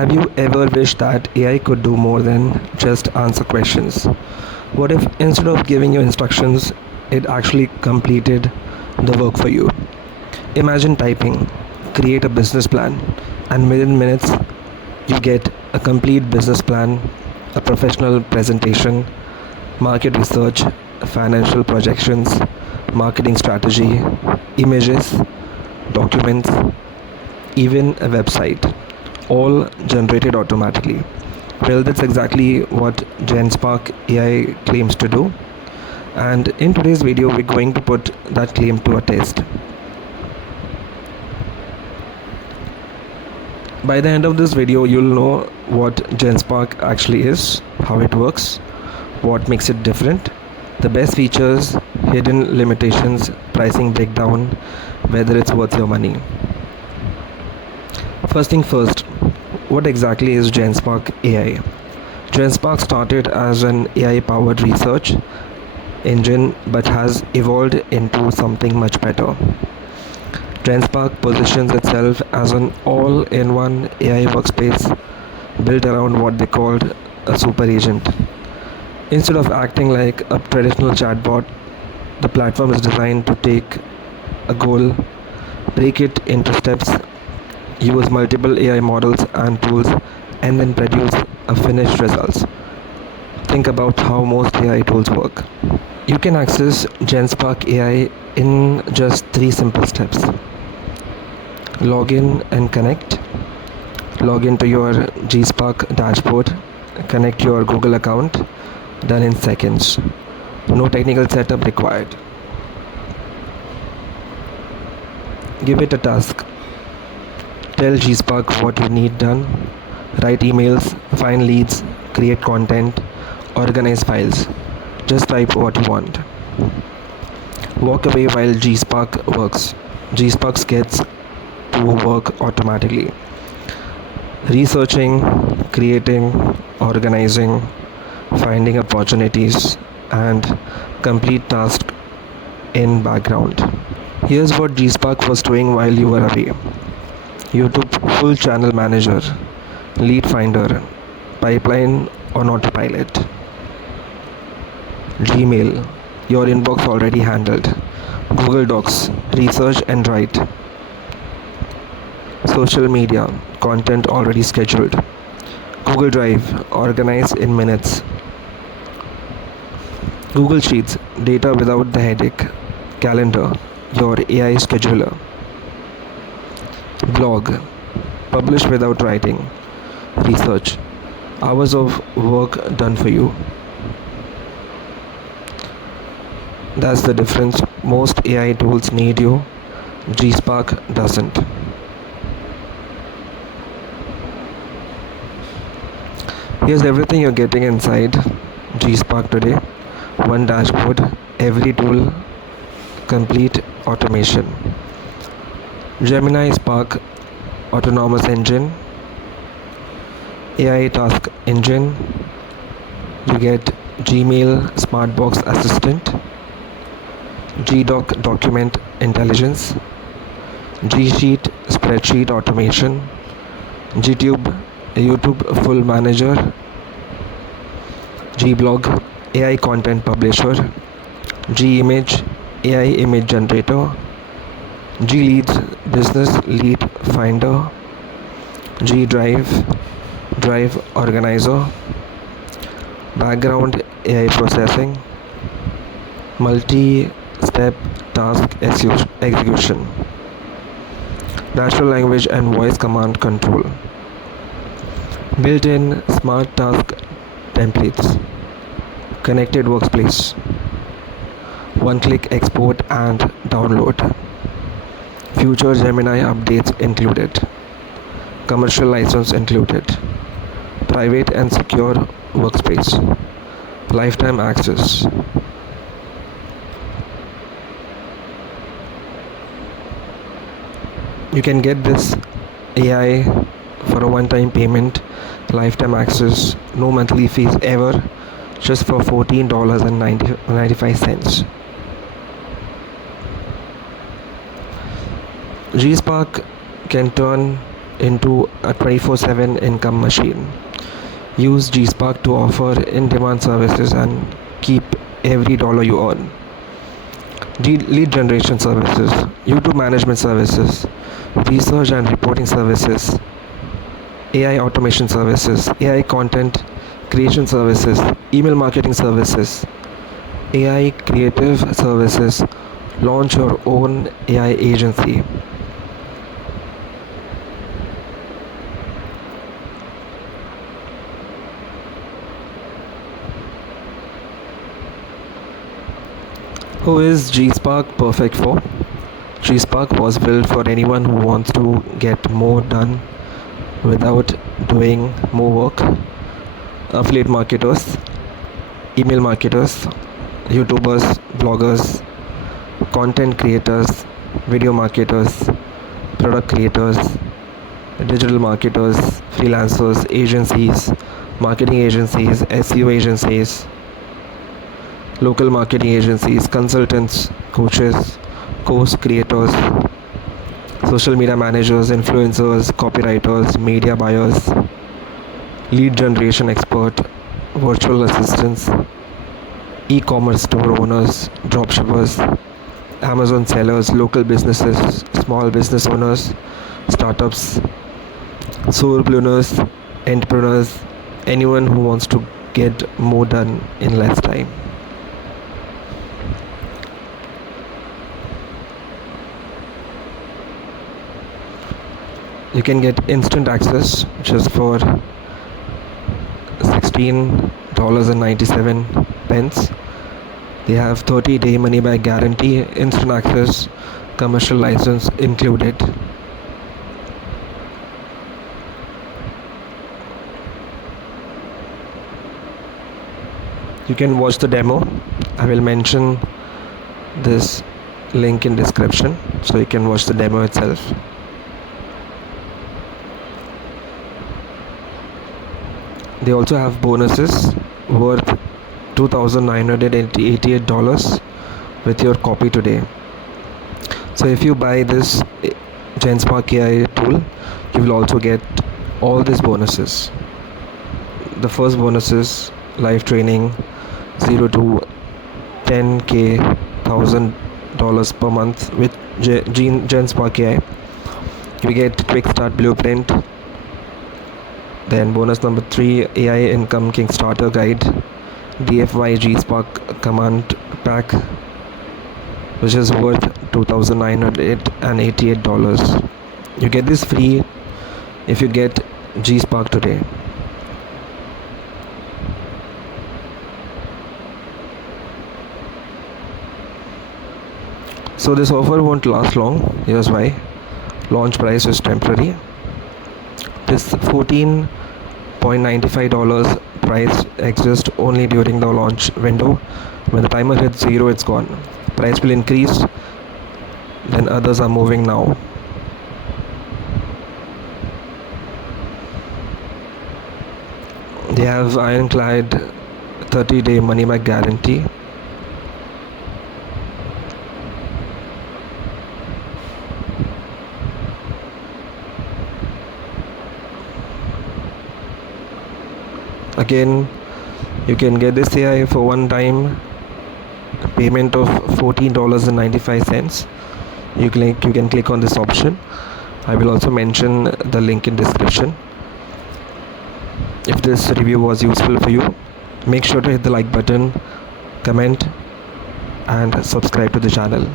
Have you ever wished that AI could do more than just answer questions? What if instead of giving you instructions, it actually completed the work for you? Imagine typing, create a business plan, and within minutes, you get a complete business plan, a professional presentation, market research, financial projections, marketing strategy, images, documents, even a website, all generated automatically. Well, that's exactly what Genspark AI claims to do. And in today's video, we're going to put that claim to a test. By the end of this video, you'll know what Genspark actually is, how it works, what makes it different, the best features, hidden limitations, pricing breakdown, whether it's worth your money. First thing first, what exactly is Genspark AI? Genspark started as an AI-powered research engine but has evolved into something much better. Genspark positions itself as an all-in-one AI workspace built around what they called a super agent. Instead of acting like a traditional chatbot, the platform is designed to take a goal, break it into steps, use multiple AI models and tools, and then produce a finished results. Think about how most AI tools work. You can access Genspark AI in just 3 simple steps. Log in and connect. Log into your Gspark dashboard. Connect your Google account. Done in seconds. No technical setup required. Give it a task. Tell Gspark what you need done. Write emails, find leads, create content, organize files. Just type what you want. Walk away while Gspark works. Gspark gets to work automatically. Researching, creating, organizing, finding opportunities, and complete tasks in background. Here's what Gspark was doing while you were away. YouTube full channel manager, lead finder, pipeline on autopilot. Gmail, your inbox already handled. Google Docs, research and write. Social media, content already scheduled. Google Drive, organize in minutes. Google Sheets, data without the headache. Calendar, your AI scheduler. Blog, publish without writing. Research, hours of work done for you. That's the difference. Most AI tools need you, Gspark doesn't. Here's everything you're getting inside Gspark today. One dashboard, every tool, complete automation. Gemini Spark autonomous engine, AI task engine. You get Gmail Smartbox Assistant, GDoc document intelligence, Gsheet spreadsheet automation, YouTube full manager, Gblog AI content publisher, Gimage AI image generator, Gleads business lead finder, Gdrive drive organizer, background AI processing, multi-step task execution, natural language and voice command control, built-in smart task templates, connected workspace, one-click export and download, future Gemini updates included, commercial license included, private and secure workspace, lifetime access. You can get this AI for a one-time payment, lifetime access, no monthly fees ever, just for $14.95. Gspark can turn into a 24/7 income machine. Use Gspark to offer in-demand services and keep every dollar you earn. Lead generation services, YouTube management services, research and reporting services, AI automation services, AI content creation services, email marketing services, AI creative services. Launch your own AI agency. Who is Gspark perfect for? Gspark was built for anyone who wants to get more done without doing more work. Affiliate marketers, email marketers, YouTubers, bloggers, content creators, video marketers, product creators, digital marketers, freelancers, agencies, marketing agencies, SEO agencies, local marketing agencies, consultants, coaches, course creators, social media managers, influencers, copywriters, media buyers, lead generation expert, virtual assistants, e-commerce store owners, dropshippers, Amazon sellers, local businesses, small business owners, startups, solopreneurs, entrepreneurs, anyone who wants to get more done in less time. You can get instant access just for $16.97. They have 30-day money back guarantee, instant access, commercial license included. You can watch the demo. I will mention this link in description so you can watch the demo itself. They also have bonuses worth $2,988 with your copy today. So if you buy this Genspark AI tool, you will also get all these bonuses. The first bonus is live training, 0 to 10k $1,000 per month with Genspark AI. You get quick start blueprint. Then bonus number 3, AI income Kickstarter guide, DFY Gspark command pack, which is worth $2,988. You get this free if you get Gspark today. So this offer won't last long. Here's why. Launch price is temporary. This $14.95 price exists only during the launch window. When the timer hits 0, it's gone. Price will increase, then others are moving now. They have ironclad 30-day money back guarantee. Again, you can get this AI for one time payment of $14.95. You can click on this option. I will also mention the link in description. If this review was useful for you, make sure to hit the like button, comment and subscribe to the channel.